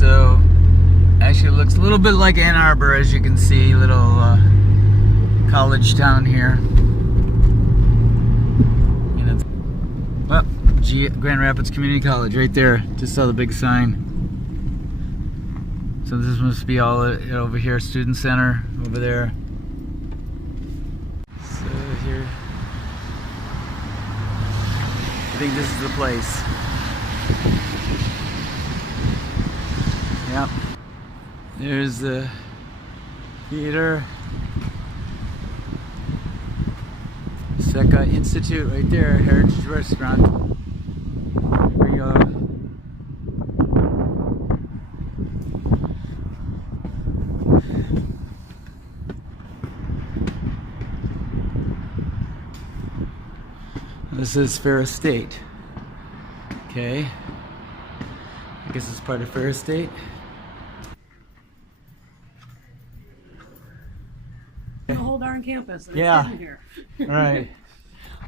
So actually it looks a little bit like Ann Arbor, as you can see, little college town here. You know, well, Grand Rapids Community College right there. Just saw the big sign. So this must be all over here, Student Center over there. So here, I think this is the place. Yep. There's the theater. Secchia Institute right there, Heritage Restaurant. Here we go. This is Fair Estate. Okay. I guess it's part of Fair Estate. The whole darn campus. And Yeah. It's here. Right.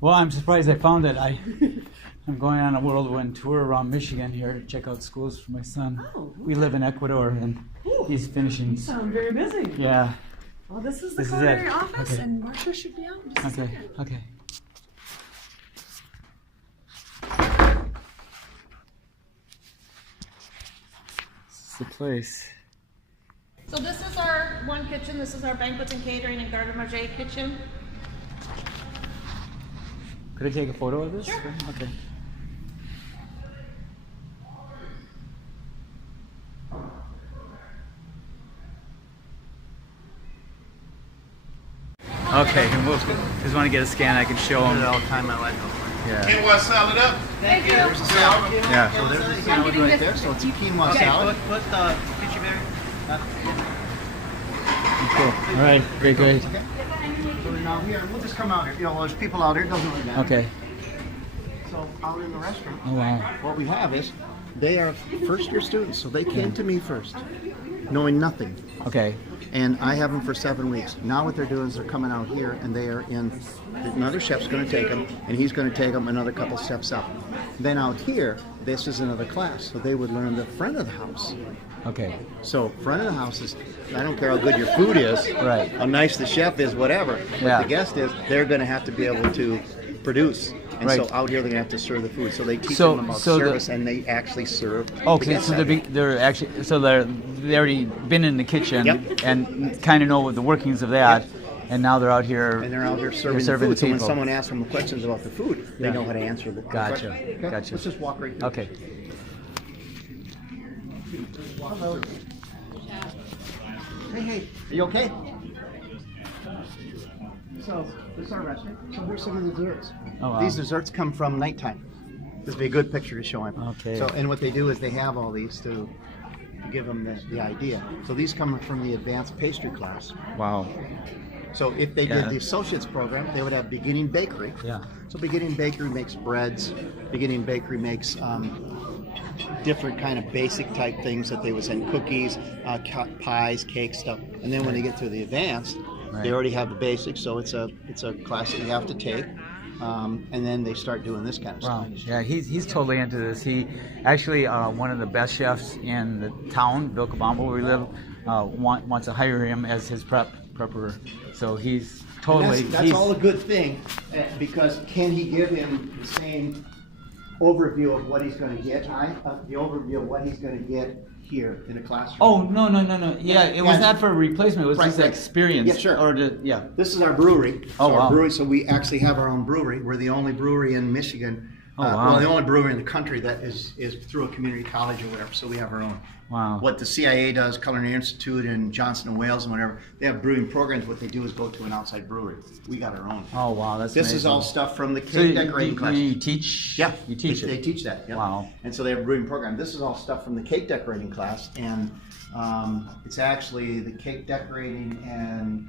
Well, I'm surprised I found it. I'm going on a whirlwind tour around Michigan here to check out schools for my son. Oh, okay. We live in Ecuador, and Ooh, he's finishing. You sound very busy. Yeah. Well, this is the This is culinary it. office, Okay. and Marcia should be out in just a Okay. second. Okay. This is the place. So this is our one kitchen. This is our banquets and catering and garde manger kitchen. Could I take a photo of this? Sure. Okay. Okay, and we'll just want to get a scan. I can show them. All the time my life. Yeah. Quinoa salad up. Thank you. There's the salad. Yeah. So there's the salad right there. So it's a quinoa salad. Put the picture berry. Cool. All right. Great. Great. So now here, we'll just come out here. You know, there's people out here. It doesn't really matter. Okay. So out in the restaurant, Oh wow. what we have is they are first-year students, so they came to me first, knowing nothing. Okay. And I have them for 7 weeks. Now what they're doing is they're coming out here and they are in, another chef's going to take them and he's going to take them another couple steps up. Then out here, this is another class. So they would learn the front of the house. Okay. So front of the house is, I don't care how good your food is, Right. how nice the chef is, whatever. But Yeah. the guest is, they're going to have to be able to produce. And Right. so out here they're going to have to serve the food. So they teach So- them about so the- service and they actually serve. the Okay, guests so that way. they're actually they already been in the kitchen Yep. and kind of know the workings of that, and now they're out here. And they're out here serving, serving the the food. So when people. someone asks them questions about the food, they Yeah. know how to answer the Gotcha. question. Okay? Gotcha. Let's just walk right here. Okay. Hello. Hey, are you okay? So, this is our restaurant. So here's some of the desserts. Oh, wow. These desserts come from nighttime. This would be a good picture to show him. Okay. So, and what they do is they have all these to give them the idea. So these come from the advanced pastry class. Wow. So if they Yeah. did the associates program, they would have beginning bakery. Yeah. So beginning bakery makes breads. Beginning bakery makes different kind of basic type things that they would send cookies, pies, cakes, stuff. And then when they get to the advanced, Right. they already have the basics. So it's a class that you have to take. And then they start doing this kind of Wow. stuff. Yeah, he's totally into this. He actually one of the best chefs in the town, Vilcabamba, where we live, wants to hire him as his prepper. So he's totally. That's he's, all a good thing, because can he give him the same overview of what he's going to get? The overview of what he's going to get here in a classroom. Oh no. Yeah, it was Yeah. not for a replacement. It was Right, just right. experience. Yeah, sure. Or yeah. This is our brewery. Oh, so wow. Our brewery, so we actually have our own brewery. We're the only brewery in Michigan. Oh, wow. Well, the only brewery in the country that is through a community college or whatever. So we have our own. Wow. What the CIA does, Culinary Institute and Johnson and Wales and whatever, they have brewing programs. What they do is go to an outside brewery. We got our own. Oh wow, that's This is amazing. all stuff from the So cake you, decorating class. you teach? Yeah, You teach they it. teach that. Yeah. Wow. And so they have a brewing program. This is all stuff from the cake decorating class, and it's actually the cake decorating and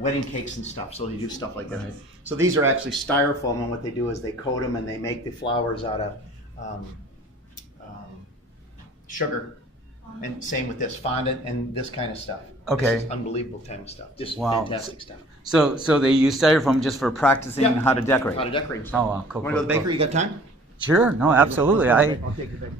wedding cakes and stuff. So they do stuff like that. Right. So these are actually styrofoam, and what they do is they coat them and they make the flowers out of sugar. And same with this fondant and this kind of stuff. Okay. This is unbelievable kind of stuff. Just Wow. fantastic stuff. So they use styrofoam just for practicing Yeah. how to decorate. How to decorate. Oh wow, cool. Want to go to the bakery? You got time? Sure. No, absolutely. I'll take you there.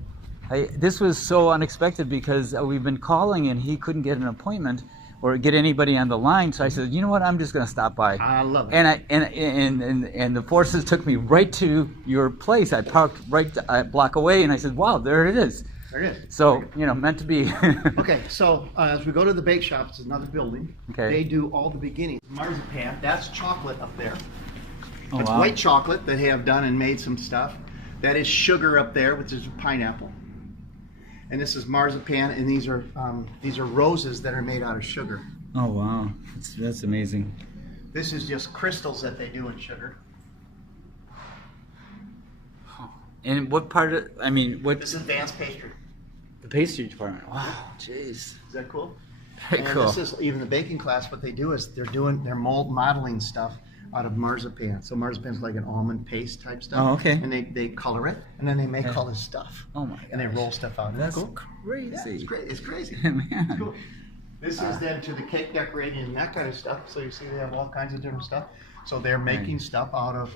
This was so unexpected because we've been calling and he couldn't get an appointment or get anybody on the line. So I said, you know what, I'm just going to stop by. I love it. And the forces took me right to your place. I parked right a block away, and I said, wow, there it is. There it is. So, you know, meant to be. Okay, so as we go to the bake shop, it's another building. Okay. They do all the beginnings. Marzipan, that's chocolate up there. Oh, It's wow. white chocolate that they have done and made some stuff. That is sugar up there, which is pineapple. And this is marzipan, and these are roses that are made out of sugar. Oh, wow. That's amazing. This is just crystals that they do in sugar. And what part of, I mean, what, This is advanced pastry. the pastry department? Wow, jeez. Is that cool? Very And cool. this is even the baking class. What they do is they're modeling stuff out of marzipan. So marzipan's like an almond paste type stuff. Oh, okay. And they color it, and then they make all this stuff. Oh my And they gosh. roll stuff out. Isn't That's that cool? crazy. Yeah, it's great. It's crazy. Man. It's cool. This is then to the cake decorating and that kind of stuff. So you see they have all kinds of different stuff. So they're making stuff out of.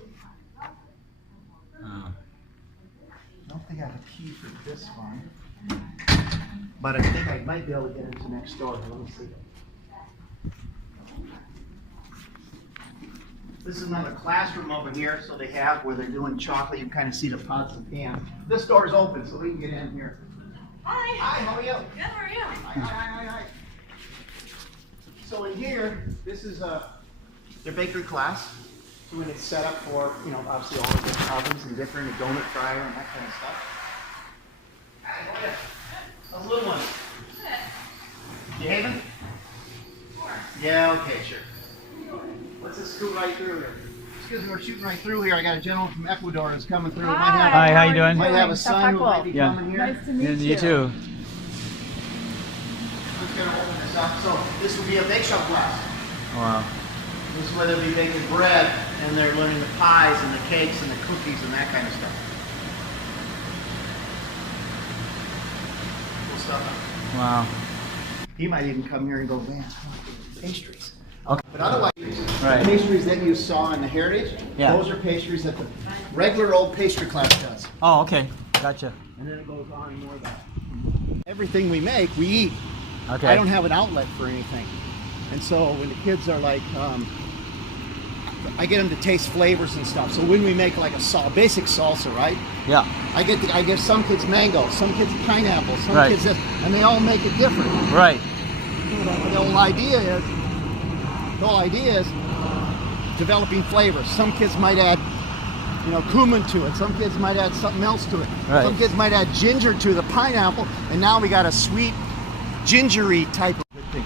Oh. I don't think I have a key for this one, but I think I might be able to get into next door. Let me see. This is another classroom over here, so they have where they're doing chocolate. You can kind of see the pots and pans. This door is open, so we can get in here. Hi. Hi, how are you? Good, how are you? Hi. So in here, this is their bakery class. So when it's set up for, you know, obviously all the different ovens and different, a donut fryer and that kind of stuff. Hi, how are you? How's the little one? You having? Yeah, okay, sure. Let's just scoot right through here. Excuse me, we're shooting right through here. I got a gentleman from Ecuador that's coming through. Hi, how you doing? Might have a son who might be Yeah. coming here. Nice to meet And you. you too. Just gonna open this up. So this will be a bake shop class. Wow. This is where they'll be baking bread, and they're learning the pies and the cakes and the cookies and that kind of stuff. Cool stuff. Wow. He might even come here and go, man, I want to do pastries. Okay. But otherwise, Right. the pastries that you saw in the Heritage, Yeah. those are pastries that the regular old pastry class does. Oh, okay. Gotcha. And then it goes on more of that. Everything we make, we eat. Okay. I don't have an outlet for anything. And so when the kids are like, I get them to taste flavors and stuff. So when we make like a basic salsa, right? Yeah. I give some kids mango, some kids pineapple, some Right. kids this, and they all make it different. Right. The whole idea is developing flavors. Some kids might add, you know, cumin to it. Some kids might add something else to it. Right. Some kids might add ginger to the pineapple, and now we got a sweet, gingery type of thing.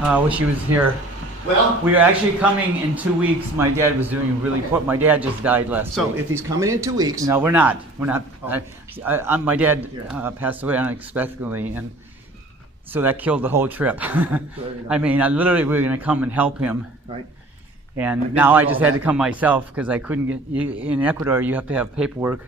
I wish he was here. Well, We are actually coming in 2 weeks. My dad was doing really poor. My dad just died last so week. if he's coming in 2 weeks, No, we're not. We're not. Oh. My dad passed away unexpectedly, and so that killed the whole trip. There you go. I mean, we were going to come and help him, right? and been now I through just all had to that. come myself because I couldn't get. In Ecuador, you have to have paperwork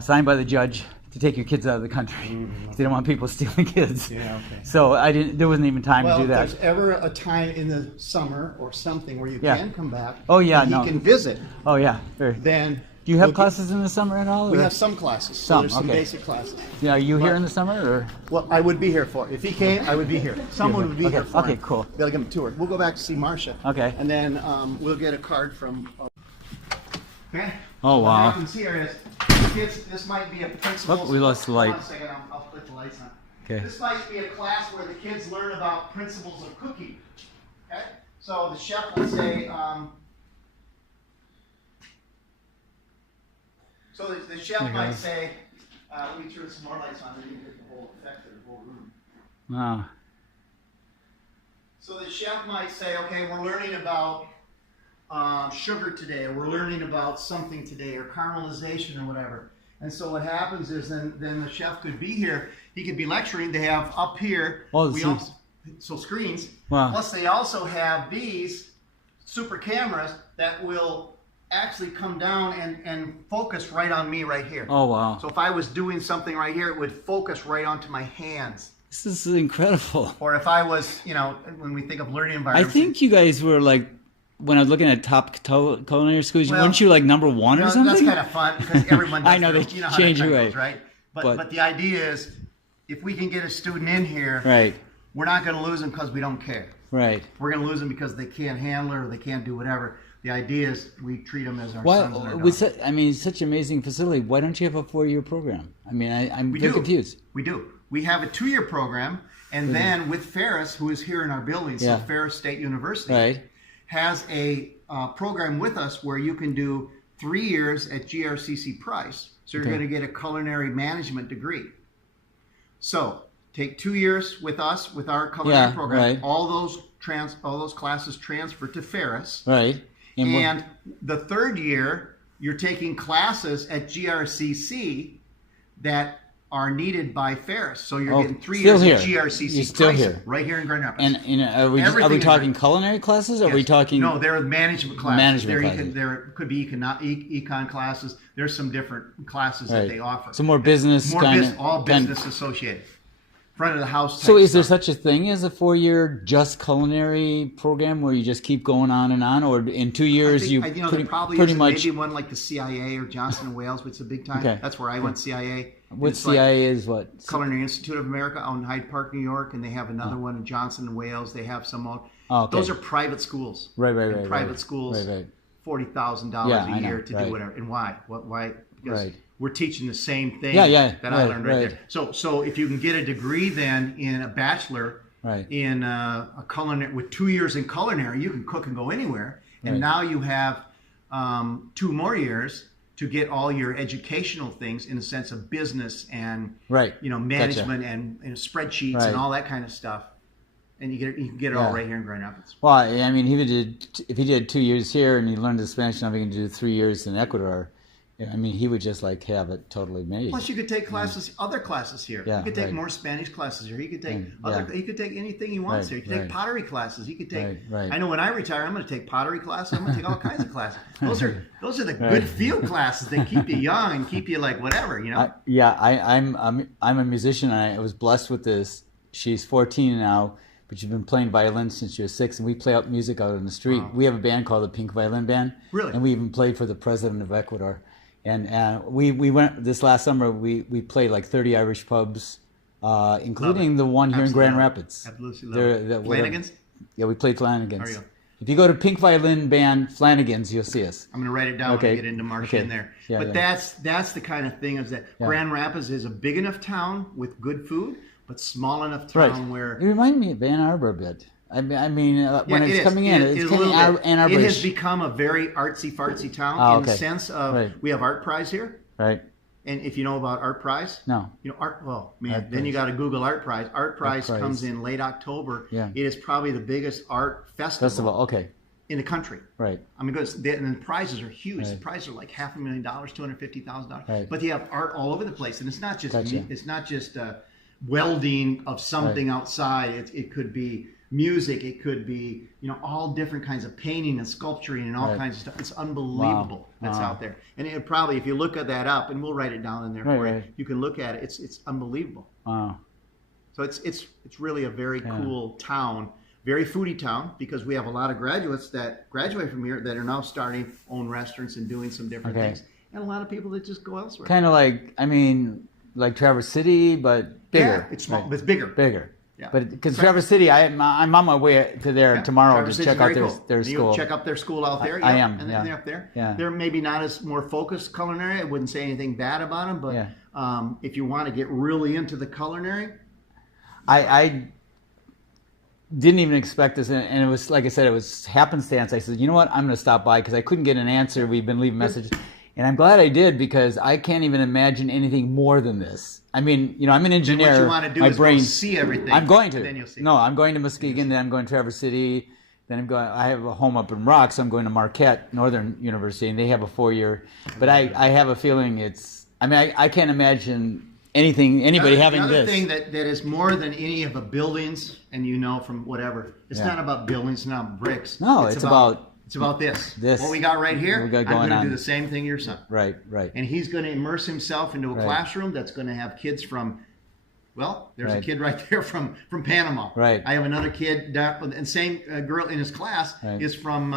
signed by the judge to take your kids out of the country. They don't want people stealing kids. Yeah, okay. So I didn't. There wasn't even time Well, to do if that. there's ever a time in the summer or something where you Yeah. can come back, Oh, yeah, and no. he can visit, Oh yeah. Very. then Do you have we'll get- classes in the summer at all? We or- have some classes. So Some, there's some okay. basic classes. Yeah, are you here in the summer or? Well, I would be here for it. If he came, I would be here. Someone would be Okay, here for okay, him. cool. They'll give him a tour. We'll go back to see Marcia. Okay. And then we'll get a card from. Okay. Oh, wow. What happens here is, kids, this might be a principles. Oh, we lost the light. Hold on a second. I'll put the lights on. Okay. This might be a class where the kids learn about principles of cooking. Okay. So the chef will say. So the chef There might goes. say, let me turn some more lights on, then you can get the whole effect of the whole room. Wow. So the chef might say, okay, we're learning about sugar today, or we're learning about something today, or caramelization or whatever. And so what happens is then the chef could be here, he could be lecturing, they have up here, Oh, we so- also, so screens, Wow. plus they also have these super cameras that will actually come down and focus right on me right here. Oh wow. So if I was doing something right here, it would focus right onto my hands. This is incredible. Or if I was, you know, when we think of learning I environments. think you guys were like when I was looking at top culinary schools, Well, weren't you like number one or something? That's kind of fun because everyone does I know, their- they you know how change that your kind way. goes, right? But the idea is, if we can get a student in here, Right, we're not going to lose them because we don't care. right. We're going to lose them because they can't handle it or they can't do whatever. The idea is we treat them as our sons and our With daughters. such an amazing facility, why don't you have a 4-year program? I mean, I'm We very do. confused. We do. We have a 2-year program, and then with Ferris, who is here in our building, Yeah. so Ferris State University Right. has a program with us where you can do 3 years at GRCC price. So you're Okay. going to get a culinary management degree. So take 2 years with us with our culinary Yeah, program. right. All those classes transfer to Ferris. Right. And what- And the 3rd year, you're taking classes at GRCC that are needed by Ferris. So you're Oh, getting 3 still years here. at GRCC You're still pricing, here. right here in Grand Rapids. and are we Everything is talking right. culinary classes? Or are we Yes. talking? No, they're management classes. Management there, classes. there could be econ classes. There's some different classes that Right. they offer. So more business More kind bus- of all kind- business associated. Front of the house. So type is there stuff. such a thing as a 4-year just culinary program where you just keep going on, or in 2 years I think, you there pretty, probably pretty is much? maybe one like the CIA or Johnson and Wales, which is a big time. Okay. That's where I went CIA. What It's like CIA is what? Culinary Institute of America out in Hyde Park, New York, and they have another one in Johnson and Wales. They have some. Oh, okay. Those are private schools. Right. And private right. schools, Right. $40,000 Yeah, I a know, year to right. do whatever. And why? Why? Because Right. we're teaching the same thing Yeah, that I right, learned right, right. there. So if you can get a degree then in a bachelor Right. in a culinary with 2 years in culinary, you can cook and go anywhere. And Right. now you have 2 more years to get all your educational things in the sense of business and Right. management and spreadsheets Right. and all that kind of stuff. And you can get it all Yeah. right here in Grand Rapids. Well, I mean, if he did 2 years here and he learned the Spanish, now he can do 3 years in Ecuador. I mean, he would just like have it totally made. Plus, you could take classes, other classes here. Yeah, You could take right. more Spanish classes here. You could take Yeah. He could take anything he wants Right, here. You could take right. pottery classes. He could take. Right. I know when I retire, I'm going to take pottery classes. I'm going to take all kinds of classes. Those are the good field classes that keep you young and keep you like whatever. I'm a musician, and I was blessed with this. She's 14 now, but she's been playing violin since she was 6, and we play out music out on the street. Wow. We have a band called the Pink Violin Band. Really? And we even played for the president of Ecuador. And we went this last summer. We played like 30 Irish pubs, including the one here in Absolutely Grand love it. Rapids. Absolutely They're- love it. that- Flanagan's? Yeah, we played Flanagan's. There you go. If you go to Pink Violin Band Flanagan's, you'll see us. I'm going to write it down Okay. when I get into March Okay. in there. Yeah, but yeah. that's the kind of thing is that Yeah. Grand Rapids is a big enough town with good food, but small enough Right. town where It reminded me of Ann Arbor a bit. when it it's is. coming in, It it's is a kind of little bit. Ann It has Arbor-ish. become a very artsy fartsy town Oh, in the okay. sense of Right. we have Art Prize here, Right? and if you know about Art Prize, No. art. Well, man, Art then you Prize. got to Google Art Prize. Art Prize Prize. comes in late October. Yeah. It is probably the biggest art Festival. Okay. in the country. Right. I mean, because and the prizes are huge. The Right. prizes are like $500,000, $250,000. Right. But you have art all over the place, and it's not just Gotcha. it's not just welding of something outside. It could be music. It could be all different kinds of painting and sculpturing and all Right. kinds of stuff. It's unbelievable that's out there. And it probably, if you look at that up, and we'll write it down in there Right, for you, right. you can look at it. It's unbelievable. Wow. So it's really a very cool town, very foodie town, because we have a lot of graduates that graduate from here that are now starting own restaurants and doing some different Okay. things, and a lot of people that just go elsewhere. Kind of like Traverse City, but bigger. Yeah, it's small, but it's bigger. Bigger. Yeah. But because Traverse City, I'm on my way to there Yeah. tomorrow Traverse to City's check out very their cool. their And school. You check out their school out there. I Yep, am, and yeah. they're up there. Yeah. They're maybe not as more focused culinary. I wouldn't say anything bad about them, but Yeah. if you want to get really into the culinary, I didn't even expect this, and it was like I said, it was happenstance. I said, you know what, I'm going to stop by because I couldn't get an answer. We've been leaving messages, and I'm glad I did because I can't even imagine anything more than this. I mean, I'm an engineer. then what you want to do My is brain, go see everything. I'm going and to. then you'll see. No, I'm going to Muskegon. Then I'm going to Traverse City. Then I'm going. I have a home up in Rock, so I'm going to Marquette Northern University, and they have a 4-year. But I have a feeling it's. I mean, I can't imagine anybody having the other this. thing that is more than any of the buildings, and from whatever, it's Yeah. not about buildings, it's not about bricks. No, it's about this. this. What we got right here, What we got I'm going going to on. do the same thing to your son. Right. And he's going to immerse himself into a Right. classroom that's going to have kids from, there's a Right. kid right there from Panama. Right. I have another kid, and same girl in his class Right. is from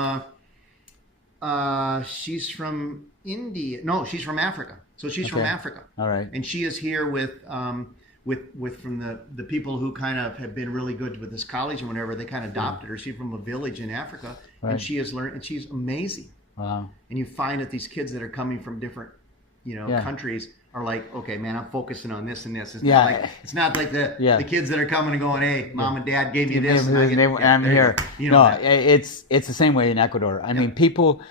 She's from India. No, she's from Africa. So she's from Okay. Africa. All right. And she is here with from the people who kind of have been really good with this college and whenever they kind of adopted her. She's from a village in Africa, Right. and she has learned, and she's amazing. Wow. And you find that these kids that are coming from different, Yeah. countries are like, okay, man, I'm focusing on this and this. It's Yeah. not like the kids that are coming and going, hey, mom and dad gave me this, and I'm there you here. go. You know No, that. it's the same way in Ecuador. I mean, people.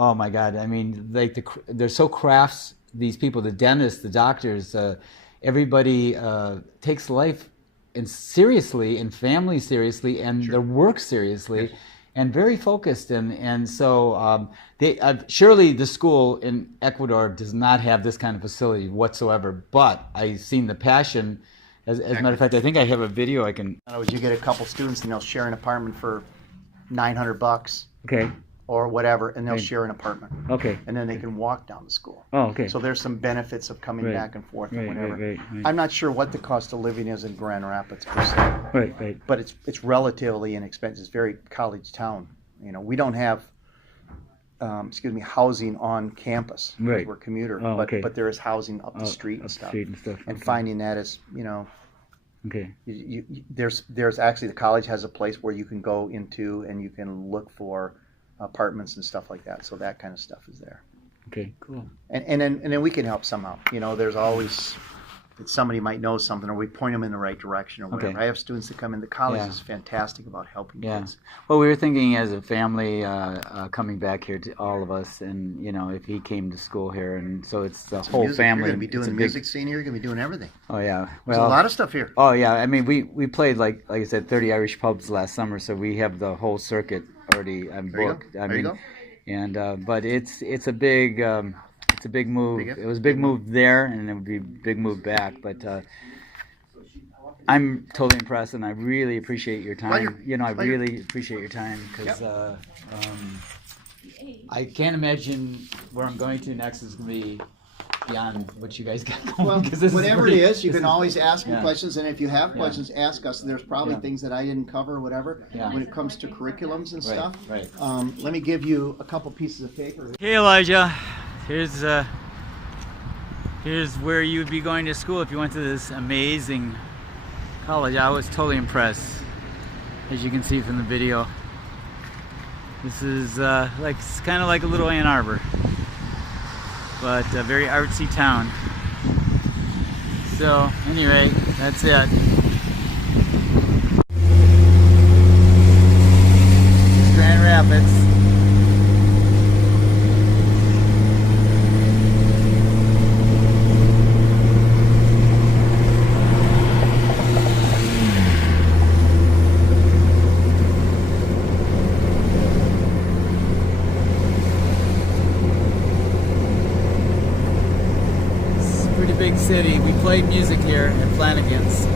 Oh my God! I mean, like they're so crafts. These people, the dentists, the doctors, everybody takes life seriously and family seriously and their work seriously. Yes. And very focused, and so surely the school in Ecuador does not have this kind of facility whatsoever. But I've seen the passion. As a matter of fact, I think I have a video I can. You get a couple students and they'll share an apartment for $900 Okay. or whatever, and they'll Right. share an apartment, Okay. and then they can walk down to school. Oh, okay. So there's some benefits of coming Right. back and forth Right, and whatever. right. I'm not sure what the cost of living is in Grand Rapids per se, Right. but it's relatively inexpensive. It's very college town. We don't have housing on campus. Right. We're commuter, Oh, okay. but there is housing up the street Up and the stuff. street and stuff. And Okay. finding that is, Okay. there's actually the college has a place where you can go into and you can look for apartments and stuff like that. So that kind of stuff is there. Okay. Cool. And then we can help somehow. There's always that somebody might know something, or we point them in the right direction, or whatever. Okay. I have students that come in. The college Yeah. is fantastic about helping Yeah. kids. Well, we were thinking as a family coming back here to all of us, and if he came to school here, and so it's the whole Music. family. You're going to be doing It's the a big- music scene here. You're going to be doing everything. Oh yeah. There's Well, a lot of stuff here. Oh yeah. I mean, we played like I said, 30 Irish pubs last summer, so we have the whole circuit already There you booked. go. I There you mean, go. and but it's a big move. Big- It was a big move there, and it would be a big move back. But I'm totally impressed, and I really appreciate your time. Pleasure. I Pleasure. really appreciate your time because I can't imagine where I'm going to next is going to be beyond what you guys got going. Well, 'cause this whatever pretty- it is, you this can always ask me yeah. questions, and if you have questions, ask us. There's probably Yeah. things that I didn't cover, or whatever, Yeah. when it comes to curriculums and stuff. Right. Let me give you a couple pieces of paper. Hey Elijah, here's where you would be going to school if you went to this amazing college. I was totally impressed, as you can see from the video. This is it's kind of like a little Ann Arbor, but a very artsy town. So anyway, that's it. Grand Rapids. It's a pretty big city. We played music here at Flanagan's.